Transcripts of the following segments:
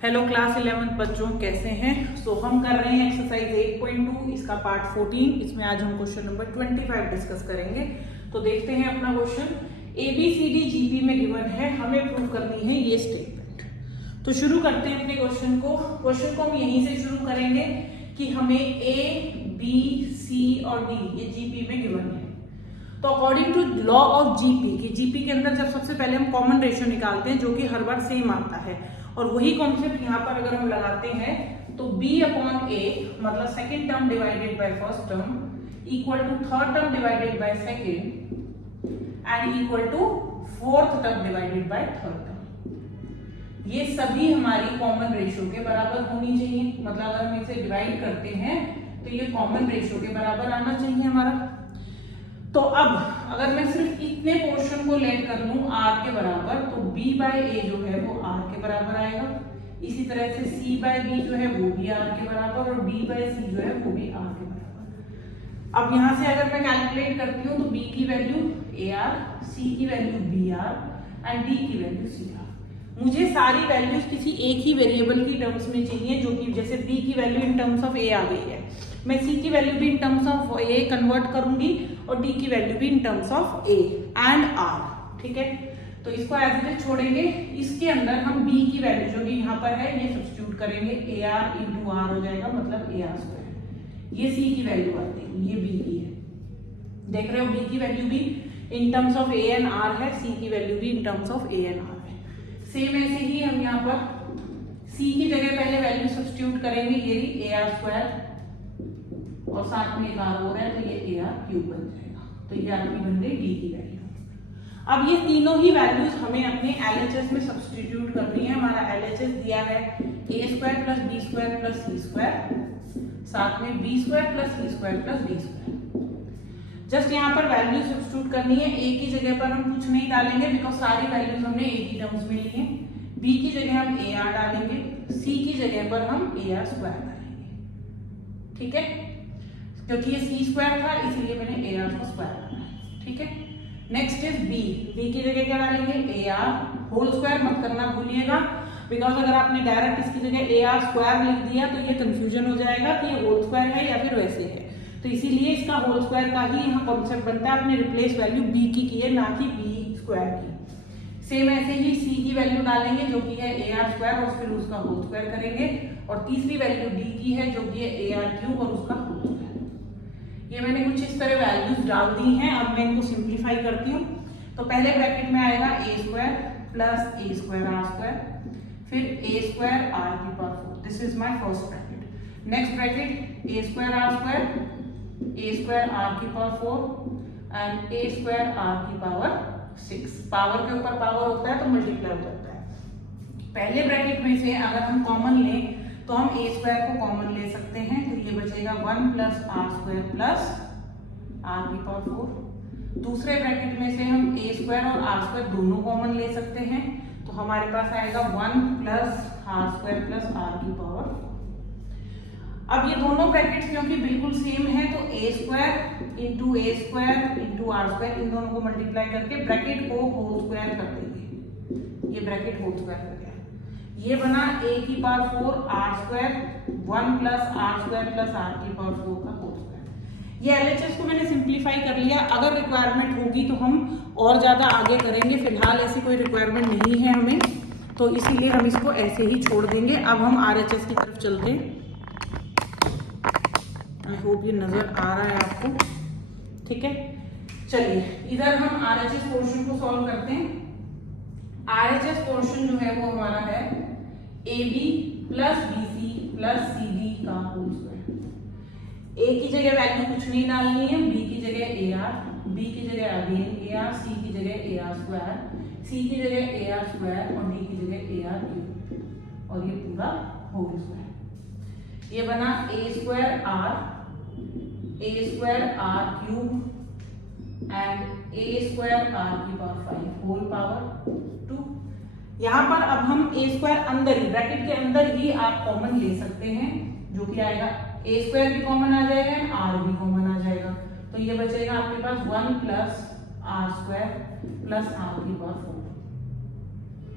Hello class 11 बच्चों, कैसे हैं? हम कर रहे हैं एक्सरसाइज 8.2, इसका पार्ट 14। इसमें आज हम क्वेश्चन नंबर 25 डिस्कस करेंगे। तो देखते हैं अपना क्वेश्चन। ABCD GP में गिवन है, हमें प्रूव करनी है ये स्टेटमेंट। तो शुरू करते हैं अपने क्वेश्चन को हम यहीं से शुरू करेंगे कि हमें A, B, C और D ये GP में गिवन है। तो according to law of GP कि जीपी के अंदर जब सबसे पहले हम कॉमन रेशियो निकालते हैं जो कि हर बार सेम आता है, और वही कॉन्सेप्ट यहाँ पर अगर हम लगाते हैं तो b अपॉन a मतलब second term divided by first term equal to third term divided by second and equal to fourth term divided by third term. ये सभी हमारी कॉमन रेशियो के बराबर होनी चाहिए। मतलब अगर हम इसे डिवाइड करते हैं तो ये कॉमन रेशियो के बराबर आना चाहिए हमारा। तो अब अगर मैं सिर्फ इतने पोर्शन को लेट कर लूं r के बराबर, तो b बाय a जो है वो r के बराबर आएगा। इसी तरह से c बाय b जो है वो भी r के बराबर, और d बाय c जो है वो भी r के बराबर। अब यहां से अगर मैं कैलकुलेट करती हूँ तो b की वैल्यू ar, c की वैल्यू br एंड d की वैल्यू cr। मुझे सारी वैल्यूज किसी एक ही वेरिएबल की टर्म्स में चाहिए, जो कि जैसे b की value in terms of a आ गई है, मैं c की वैल्यू भी in terms of a convert करूंगी और d की वैल्यू भी in terms of a and r। ठीक है, तो इसको एज इट इज छोड़ेंगे। इसके अंदर हम b की वैल्यू जो कि यहाँ पर है ये सब्स्टिट्यूट करेंगे, ar इंटू r हो जाएगा, मतलब ar स्क्वायर। ये c की वैल्यू आती है, ये b की है। देख रहे हो, b की वैल्यू भी in terms of a and r है, c की वैल्यू भी in terms of a and r है। सेम ऐसे ही हम यहाँ पर c की जगह पहले वैल्यू सब्स्टिट्यूट करेंगे, ये रही ar स्क्वायर और साथ में एक r हो रहा है तो ये ar क्यूब बन जाएगा। तो ये आपकी बन गई d की वैल्यू। अब ये तीनों ही वैल्यूज हमें अपने LHS में सब्स्टिट्यूट करनी है। हमारा LHS दिया है a square plus b square plus c square, साथ में b square plus c square plus d square. Just यहाँ पर वैल्यू सब्स्टिट्यूट करनी है। a की जगह पर हम कुछ नहीं डालेंगे बिकॉज सारी वैल्यूज हमने a की टर्म्स में ली है। b की जगह हम ar डालेंगे, c की जगह पर हम ar स्क्वायर डालेंगे। ठीक है, क्योंकि ये c स्क्वायर था इसलिए मैंने ar को स्क्वायर बनाया। ठीक है, नेक्स्ट इज b की जगह क्या डालेंगे, ar होल स्क्वायर मत करना भूलिएगा, बिकॉज अगर आपने डायरेक्ट इसकी जगह ar स्क्वायर लिख दिया तो ये कंफ्यूजन हो जाएगा कि ये होल स्क्वायर है या फिर वैसे है। तो इसीलिए इसका होल स्क्वायर का ही यहाँ कॉन्सेप्ट बनता है। आपने रिप्लेस वैल्यू b की है, ना कि b स्क्वायर की। सेम ऐसे ही c की वैल्यू डालेंगे जो कि है ar स्क्वायर और फिर उसका होल स्क्वायर करेंगे, और तीसरी वैल्यू d की है जो कि है ar क्यूब और उसका होल स्क्वायर। ये मैंने कुछ इस तरह वैल्यूज डाल दी हैं। अब मैं इनको सिंप्लीफाई करती हूँ। तो पहले ब्रैकेट में आएगा a square plus a square r square, फिर a स्क्वायर r की power 4। This is my first bracket. Next bracket a square r square, a square r की power 4 and a square r की power 6। Power के ऊपर power होता है तो multiply हो जाता है। पहले ब्रैकेट में से अगर हम कॉमन लें तो हम a स्क्वायर को कॉमन ले सकते हैं, तो ये बचेगा 1 plus r square plus r की पावर 4। दूसरे ब्रैकेट में से हम a स्क्वायर और r स्क्वायर दोनों कॉमन ले सकते हैं, तो हमारे पास आएगा 1 plus r square plus r की पावर 4। अब ये दोनों ब्रैकेट्स क्योंकि बिल्कुल सेम है तो a square into r square इन दोनों को मल्टीप्लाई करके ब्रैकेट को होल स्क्वायर कर देंगे। ये ब्रैकेट होल स्क्वायर कर गया। ये बना a की power 4 r square 1 plus r square plus r की पावर 4 का होल स्क्वायर। ये LHS को मैंने सिंप्लीफाई कर लिया। अगर रिक्वायरमेंट होगी तो हम और ज्यादा आगे करेंगे, फिलहाल ऐसी कोई रिक्वायरमेंट नहीं है हमें, तो इसीलिए हम इसको ऐसे ही छोड़ देंगे। अब हम RHS की तरफ चलते हैं। आई होप ये नजर आ रहा है आपको। ठीक है, चलिए इधर हम RHS पोर्शन को सॉल्व करते हैं। RHS पोर्शन जो है वो हमारा है AB plus BC plus CD का होल स्क्वायर। A की जगह वैल्यू कुछ नहीं डालनी है, B की जगह AR, B की जगह अगेन AR, C की जगह AR स्क्वायर, C की जगह AR स्क्वायर और D की जगह AR क्यूब, और ये पूरा होल स्क्वायर। ये बना a square r cube and a square r की पावर 5 होल पावर 2। यहाँ पर अब हम a स्क्वायर अंदर ही ब्रैकेट के अंदर ही आप कॉमन ले सकते हैं, जो कि आएगा a स्क्वायर भी कॉमन आ जाएगा एंड r भी कॉमन आ जाएगा। तो ये बचेगा आपके पास 1 plus r square plus r की पावर 4,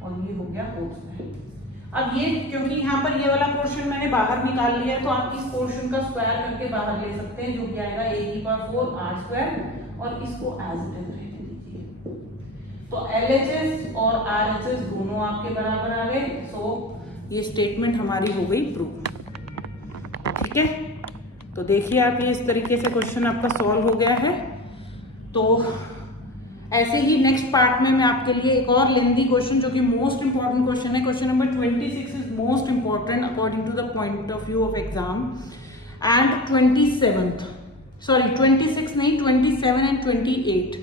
और ये हो गया होल स्क्वायर। अब ये क्योंकि यहाँ पर ये वाला पोर्शन मैंने बाहर निकाल लिया है तो आप इस पोर्शन का स्क्वायर करके बाहर ले सकते हैं, जो कि आएगा a⁴ r² और इसको एज इट इज रहने दीजिए। तो LHS और RHS दोनों आपके बराबर आ गए। सो ये स्टेटमेंट हमारी हो गई प्रूव। ठीक है, तो देखिए आप ये इस तरीके से क्वेश्चन आपका सॉल्व हो गया है। तो ऐसे ही नेक्स्ट पार्ट में मैं आपके लिए एक और लेंदी क्वेश्चन, जो कि मोस्ट इंपॉर्टेंट क्वेश्चन है, question number 26 is most important according to the point of view of exam, and 26 नहीं 27 एंड 28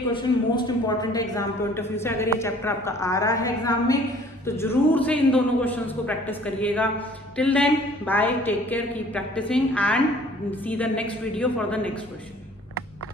क्वेश्चन मोस्ट इंपॉर्टेंट है एग्जाम पॉइंट ऑफ व्यू से। अगर ये चैप्टर आपका आ रहा है एग्जाम में तो जरूर से इन दोनों क्वेश्चंस को प्रैक्टिस करिएगा। Till then bye, take care, keep practicing and see the next video for the next question.